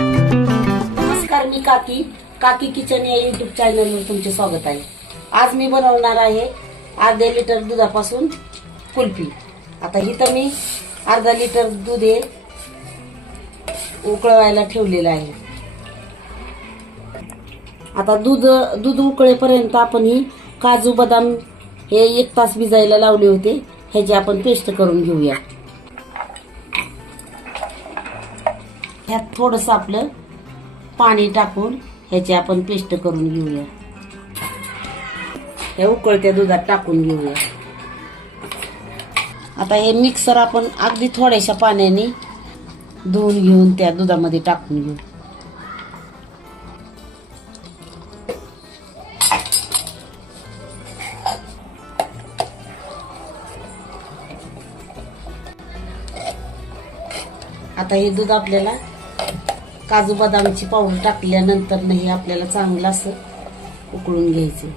नमस्कार, मी काकी काकी किचन या युट्यूब चॅनलवर तुमचे स्वागत आहे। आज मी बनवणार आहे अर्धा लिटर दुधापासून कुल्फी। आता इथं मी अर्धा लिटर दूध उकळवायला ठेवलेलं आहे। आता दूध उकळेपर्यंत आपण ही काजू बदाम हे 1 तास भिजायला लावले होते, ह्याची आपण पेस्ट करून घेऊया। ह्यात थोडंसं आपलं पाणी टाकून ह्याची आपण पेस्ट करून घेऊया। हे उकळत्या दुधात टाकून घेऊया। आता हे मिक्सर आपण अगदी थोड्याशा पाण्याने धुवून घेऊन त्या दुधामध्ये टाकून घेऊ। आता हे दूध आपल्याला काजू बदामची पावडर टाकल्यानंतर हे आपल्याला चांगलं असं उकळून घ्यायचं।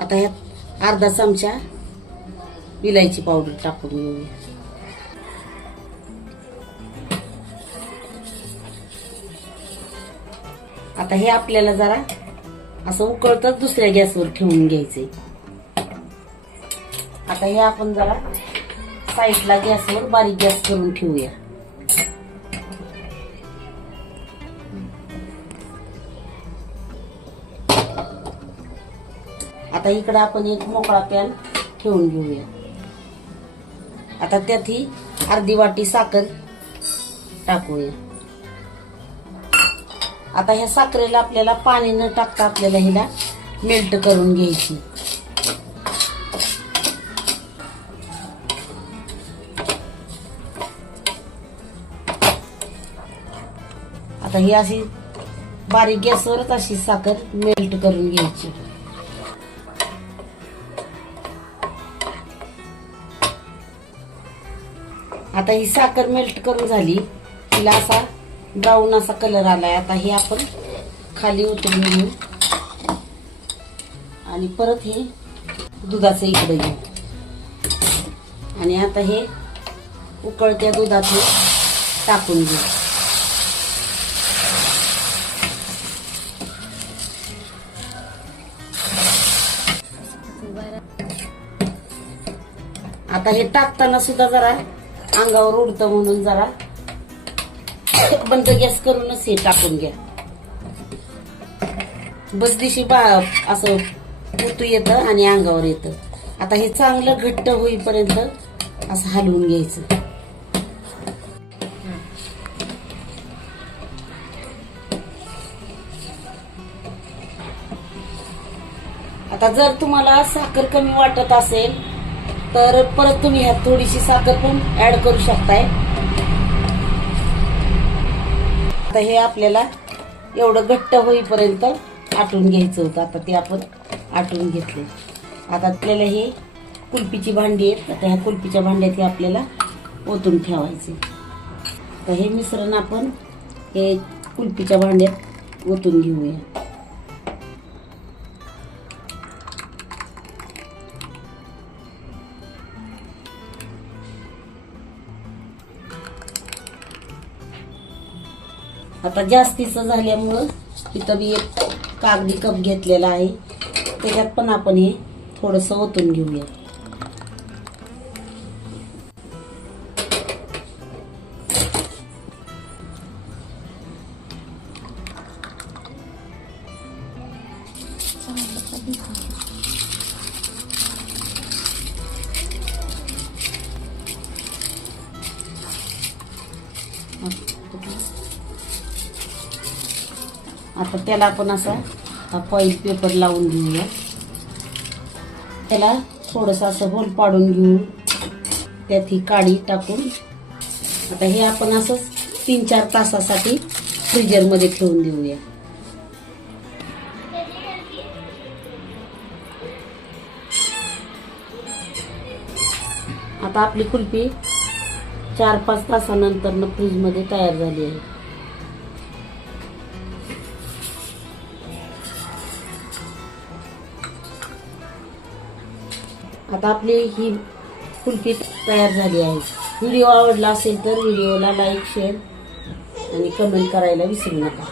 आता ह्यात अर्धा चमचा विलायची पावडर टाकून घेऊया। आता हे आपल्याला जरा असं उकळतं दुसऱ्या गॅसवर ठेवून घ्यायचंय। आता हे आपण जरा साईडला गॅसवर बारीक गॅस करून ठेवूया। आता इकडे आपण एक मोकळा पॅन ठेवून घेऊया। आता त्यात ही अर्धी वाटी साखर टाकूया। आता ह्या साखरेला आपल्याला पाणी न टाकता आपल्याला हिला मेल्ट करून घ्यायची। आता ही अशी बारीक गॅसवरच अशी साखर मेल्ट करून घ्यायची। आता ही साखर मेल्ट करून झाली, तिला असा ब्राऊन असा कलर आलाय। आता हे आपण खाली उतरून घेऊ आणि परत हे दुधाचं इकडे घेऊ आणि आता हे उकळत्या दुधात टाकून घेऊ। आता हे टाकताना सुद्धा जरा अंगावर उडतं म्हणून जरा बंद गॅस करूनच हे टाकून घ्या। बसदिशी असं उतू येतं आणि अंगावर येतं। आता हे चांगलं घट्ट होईपर्यंत असं हलवून घ्यायचं। आता जर तुम्हाला साखर कमी वाटत असेल तर परत तुम्ही ह्यात थोडीशी साखर पण ऍड करू शकताय। आता हे आपल्याला एवढं घट्ट होईपर्यंत आटून घ्यायचं होतं। आता ते आपण आटून घेतले। आता आपल्याला हे कुल्फीची भांडी आहेत, आता ह्या कुल्फीच्या भांड्यात हे आपल्याला ओतून ठेवायचे। तर हे मिश्रण आपण हे कुल्फीच्या भांड्यात ओतून घेऊया। आता जास्तीचं झाल्यामुळं इथं मी एक कागदी कप घेतलेला आहे, त्याच्यात पण आपण हे थोडंसं ओतून घेऊया। आता त्याला आपण असा फॉइल पेपर लावून घेऊया। त्याला थोडंसं असं होल पाडून घेऊ, त्यात ही काडी टाकून आता हे आपण असं 3-4 तासासाठी फ्रीजर मध्ये ठेवून देऊया। आता आपली कुल्फी 4-5 तासानंतर फ्रीज मध्ये तयार झाली आहे। आता आपली ही कुल्फी तयार झाली आहे। व्हिडिओ आवडला असेल तर व्हिडिओला लाईक शेअर आणि कमेंट करायला विसरू नका.